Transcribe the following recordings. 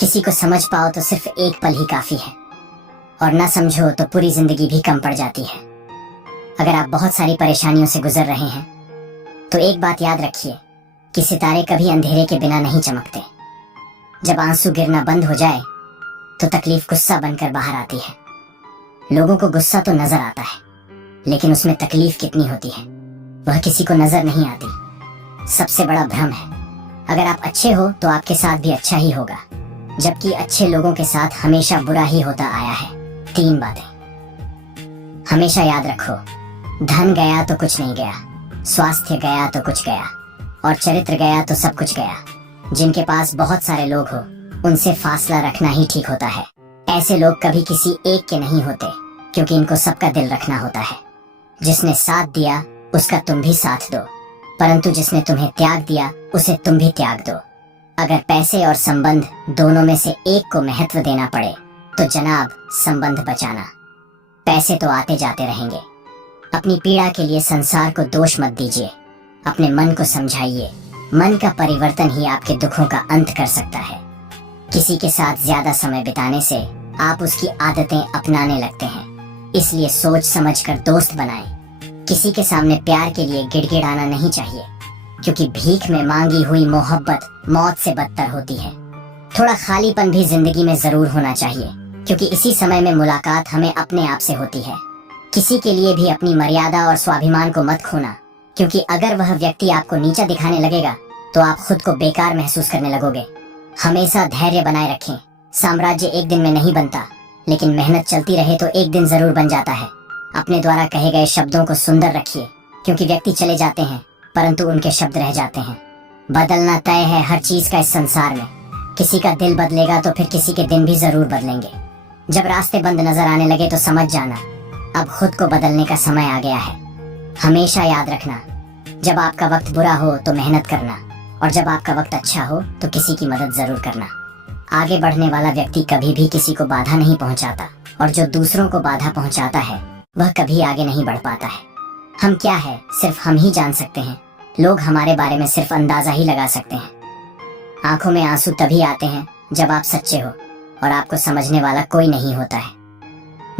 किसी को समझ पाओ तो सिर्फ एक पल ही काफी है, और ना समझो तो पूरी जिंदगी भी कम पड़ जाती है। अगर आप बहुत सारी परेशानियों से गुजर रहे हैं तो एक बात याद रखिए कि सितारे कभी अंधेरे के बिना नहीं चमकते। जब आंसू गिरना बंद हो जाए तो तकलीफ गुस्सा बनकर बाहर आती है। लोगों को गुस्सा तो नजर आता है, लेकिन उसमें तकलीफ कितनी होती है वह किसी को नजर नहीं आती। सबसे बड़ा भ्रम है, अगर आप अच्छे हो तो आपके साथ भी अच्छा ही होगा, जबकि अच्छे लोगों के साथ हमेशा बुरा ही होता आया है। 3 बातें हमेशा याद रखो। धन गया तो कुछ नहीं गया, स्वास्थ्य गया तो कुछ गया, और चरित्र गया तो सब कुछ गया। जिनके पास बहुत सारे लोग हो उनसे फासला रखना ही ठीक होता है। ऐसे लोग कभी किसी एक के नहीं होते, क्योंकि इनको सबका दिल रखना होता है। जिसने साथ दिया उसका तुम भी साथ दो, परंतु जिसने तुम्हें त्याग दिया उसे तुम भी त्याग दो। अगर पैसे और संबंध दोनों में से एक को महत्व देना पड़े तो जनाब संबंध बचाना। पैसे तो आते जाते रहेंगे। अपनी पीड़ा के लिए संसार को दोष मत दीजिए, अपने मन को समझाइए। मन का परिवर्तन ही आपके दुखों का अंत कर सकता है। किसी के साथ ज्यादा समय बिताने से आप उसकी आदतें अपनाने लगते हैं, इसलिए सोच समझकर दोस्त बनाएं। किसी के सामने प्यार के लिए गिड़गिड़ाना नहीं चाहिए, क्योंकि भीख में मांगी हुई मोहब्बत मौत से बदतर होती है। थोड़ा खालीपन भी जिंदगी में जरूर होना चाहिए, क्योंकि इसी समय में मुलाकात हमें अपने आप से होती है। किसी के लिए भी अपनी मर्यादा और स्वाभिमान को मत खोना, क्योंकि अगर वह व्यक्ति आपको नीचा दिखाने लगेगा तो आप खुद को बेकार महसूस करने लगोगे। हमेशा धैर्य बनाए रखें। साम्राज्य एक दिन में नहीं बनता, लेकिन मेहनत चलती रहे तो एक दिन जरूर बन जाता है। अपने द्वारा कहे गए शब्दों को सुंदर रखिए, क्योंकि व्यक्ति चले जाते हैं परंतु उनके शब्द रह जाते हैं। बदलना तय है हर चीज का इस संसार में। किसी का दिल बदलेगा तो फिर किसी के दिन भी जरूर बदलेंगे। जब रास्ते बंद नजर आने लगे तो समझ जाना अब खुद को बदलने का समय आ गया है। हमेशा याद रखना, जब आपका वक्त बुरा हो तो मेहनत करना, और जब आपका वक्त अच्छा हो तो किसी की मदद जरूर करना। आगे बढ़ने वाला व्यक्ति कभी भी किसी को बाधा नहीं पहुंचाता, और जो दूसरों को बाधा पहुंचाता है वह कभी आगे नहीं बढ़ पाता है। हम क्या है सिर्फ हम ही जान सकते हैं। लोग हमारे बारे में सिर्फ अंदाजा ही लगा सकते हैं। आंखों में आंसू तभी आते हैं जब आप सच्चे हो और आपको समझने वाला कोई नहीं होता है।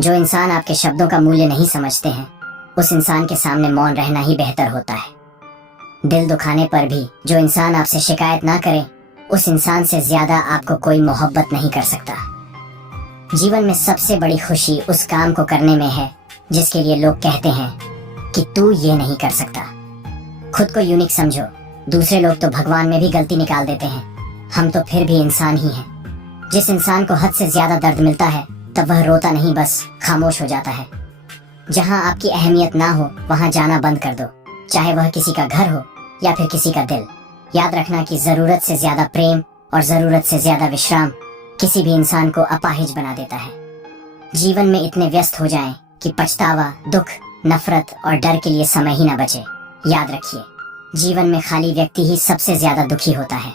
जो इंसान आपके शब्दों का मूल्य नहीं समझते हैं, उस इंसान के सामने मौन रहना ही बेहतर होता है। दिल दुखाने पर भी जो इंसान आपसे शिकायत ना करे, उस इंसान से ज्यादा आपको कोई मोहब्बत नहीं कर सकता। जीवन में सबसे बड़ी खुशी उस काम को करने में है जिसके लिए लोग कहते हैं कि तू ये नहीं कर सकता। खुद को यूनिक समझो। दूसरे लोग तो भगवान में भी गलती निकाल देते हैं, हम तो फिर भी इंसान ही हैं। जिस इंसान को हद से ज्यादा दर्द मिलता है तब वह रोता नहीं, बस खामोश हो जाता है। जहाँ आपकी अहमियत ना हो वहाँ जाना बंद कर दो, चाहे वह किसी का घर हो या फिर किसी का दिल। याद रखना कि जरूरत से ज्यादा प्रेम और जरूरत से ज्यादा विश्राम किसी भी इंसान को अपाहिज बना देता है। जीवन में इतने व्यस्त हो जाएं कि पछतावा, दुख, नफरत और डर के लिए समय ही न बचे। याद रखिए, जीवन में खाली व्यक्ति ही सबसे ज्यादा दुखी होता है।